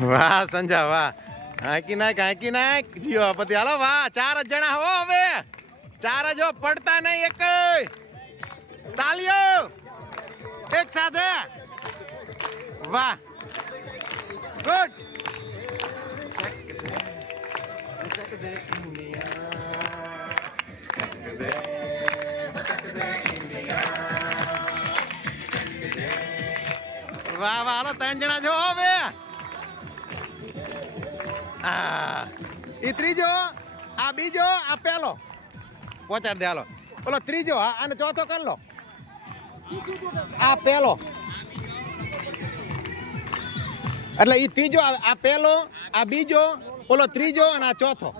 વાહ સંજા વાહ. હાંકી નાખ જીઓ પતિ હાલો વાહ 4 જ જણા હો હવે 4 જ હો પડતા નહીં એક તાલીઓ એક સાથે વાહ ગુડ વાહ વાહ હાલો 3 જણા છો હવે ઈ ત્રીજો આ બીજો આ પહેલો પહોંચાડ દે હાલો ઓલો ત્રીજો અને ચોથો કર લો આ પહેલો એટલે ઈ ત્રીજો આ પહેલો આ બીજો ઓલો ત્રીજો અને આ ચોથો